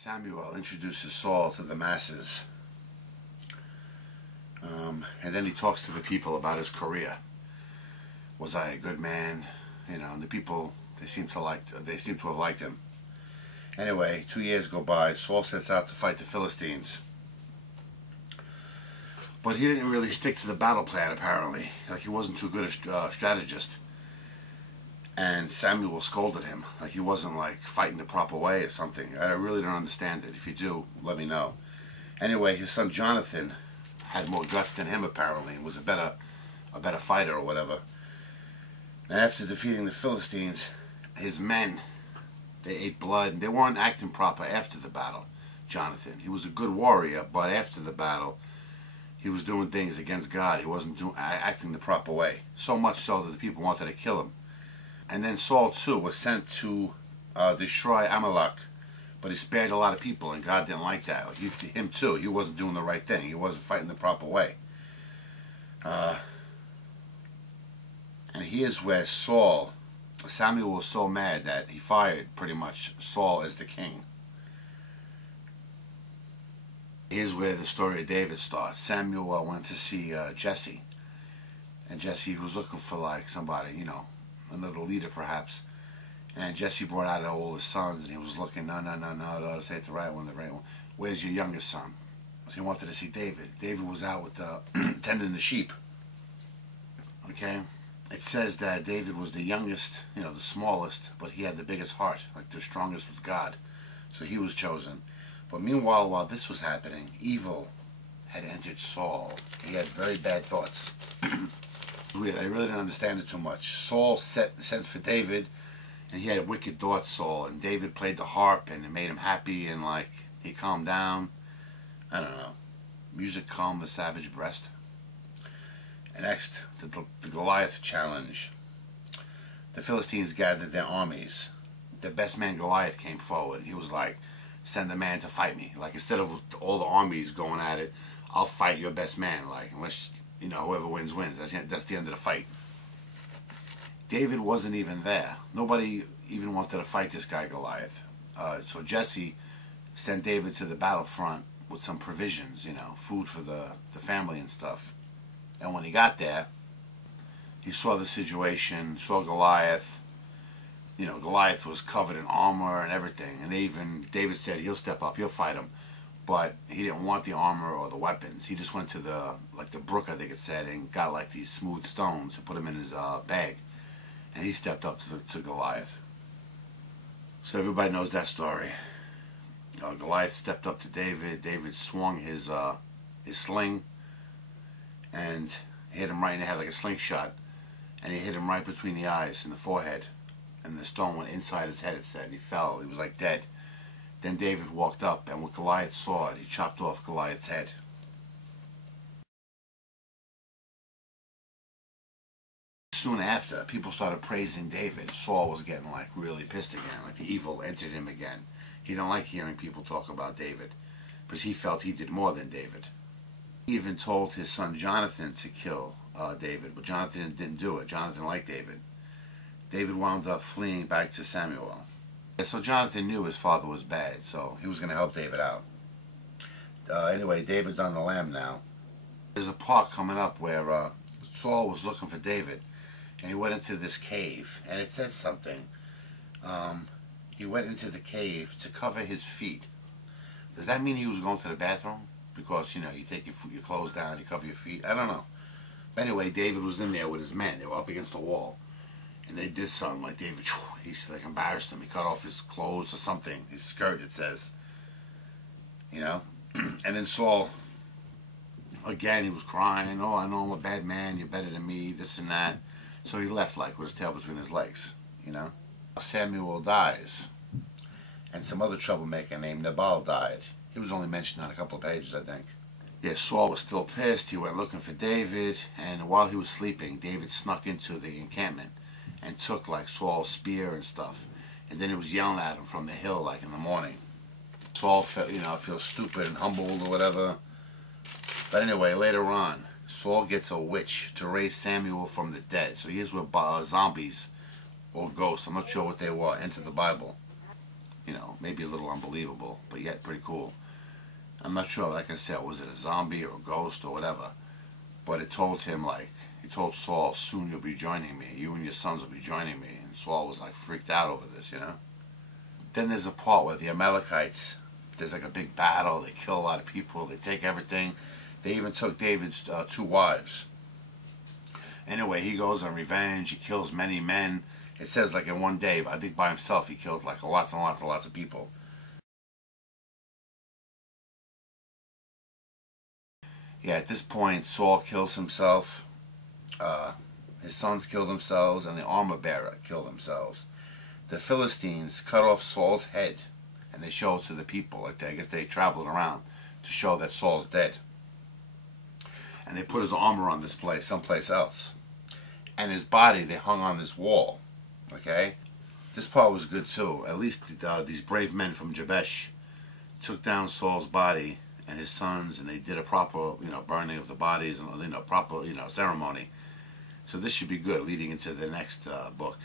Samuel introduces Saul to the masses, and then he talks to the people about his career. Was I a good man? You know, and the people, they seem to have liked him. Anyway, 2 years go by. Saul sets out to fight the Philistines, but he didn't really stick to the battle plan apparently. Like, he wasn't too good a strategist. And Samuel scolded him, like he wasn't like fighting the proper way or something. I really don't understand it. If you do, let me know. Anyway, his son Jonathan had more guts than him apparently, and was a better fighter or whatever. And after defeating the Philistines, his men, they ate blood, and they weren't acting proper after the battle. Jonathan, he was a good warrior, but after the battle, he was doing things against God. He wasn't acting the proper way. So much so that the people wanted to kill him. And then Saul too was sent to destroy Amalek, but he spared a lot of people, and God didn't like that. Like him too, he wasn't doing the right thing. He wasn't fighting the proper way. And here's where Samuel was so mad that he fired pretty much Saul as the king. Here's where the story of David starts. Samuel went to see Jesse, and Jesse was looking for like somebody, you know, another leader perhaps. And Jesse brought out all his sons, and he was looking, no, say it the right one. Where's your youngest son? So he wanted to see David. David was out with tending the sheep. Okay? It says that David was the youngest, you know, the smallest, but he had the biggest heart, like the strongest with God. So he was chosen. But meanwhile, while this was happening, evil had entered Saul. He had very bad thoughts. Weird. I really didn't understand it too much. Saul sent for David, and he had wicked thoughts, Saul, and David played the harp, and it made him happy, and like he calmed down. I don't know. Music calmed the savage breast. And next, the Goliath challenge. The Philistines gathered their armies. The best man Goliath came forward. He was like, send a man to fight me. Like, instead of all the armies going at it, I'll fight your best man. Like, unless, you know, whoever wins, wins. That's the end of the fight. David wasn't even there. Nobody even wanted to fight this guy Goliath. So Jesse sent David to the battlefront with some provisions, you know, food for the family and stuff. And when he got there, he saw the situation, saw Goliath. You know, Goliath was covered in armor and everything. And David said he'll step up, he'll fight him. But he didn't want the armor or the weapons. He just went to the brook, I think it said, and got like these smooth stones and put them in his bag. And he stepped up to Goliath. So everybody knows that story. Goliath stepped up to David. David swung his sling and hit him right in the head like a slingshot. And he hit him right between the eyes and the forehead. And the stone went inside his head, it said. And he fell. He was like dead. Then David walked up, and with Goliath's sword, he chopped off Goliath's head. Soon after, people started praising David. Saul was getting like really pissed again, like the evil entered him again. He didn't like hearing people talk about David, because he felt he did more than David. He even told his son Jonathan to kill David, but Jonathan didn't do it. Jonathan liked David. David wound up fleeing back to Samuel. So Jonathan knew his father was bad, so he was going to help David out. Anyway, David's on the lam now. There's a part coming up where Saul was looking for David, and he went into this cave, and it said something. He went into the cave to cover his feet. Does that mean he was going to the bathroom? Because, you know, you take your clothes down, you cover your feet. I don't know. But anyway, David was in there with his men. They were up against the wall. And they did something like David, he's like embarrassed him. He cut off his clothes or something, his skirt, it says. You know? And then Saul, again, he was crying, oh, I know I'm a bad man, you're better than me, this and that. So he left like with his tail between his legs, you know? Samuel dies. And some other troublemaker named Nabal died. He was only mentioned on a couple of pages, I think. Yeah, Saul was still pissed. He went looking for David. And while he was sleeping, David snuck into the encampment and took like Saul's spear and stuff, and then he was yelling at him from the hill like in the morning. Saul felt, you know, feels stupid and humbled or whatever. But anyway, later on, Saul gets a witch to raise Samuel from the dead. So here's where zombies or ghosts, I'm not sure what they were, entered the Bible. you know, maybe a little unbelievable, but yet pretty cool. I'm not sure, like I said, was it a zombie or a ghost or whatever, but it told him, like, he told Saul, soon you'll be joining me, you and your sons will be joining me, and Saul was like freaked out over this, you know. Then there's a part where the Amalekites, there's like a big battle, they kill a lot of people, they take everything, they even took David's 2 wives. Anyway, he goes on revenge, he kills many men. It says like in one day, I think by himself he killed like lots and lots and lots of people. Yeah, at this point Saul kills himself, his sons kill themselves, and the armor bearer kill themselves. The Philistines cut off Saul's head, and they show it to the people. Like I guess they traveled around to show that Saul's dead. And they put his armor on display someplace else. And his body they hung on this wall. Okay? This part was good too. At least these brave men from Jabesh took down Saul's body and his sons, and they did a proper, burning of the bodies and proper, ceremony. So this should be good leading into the next book.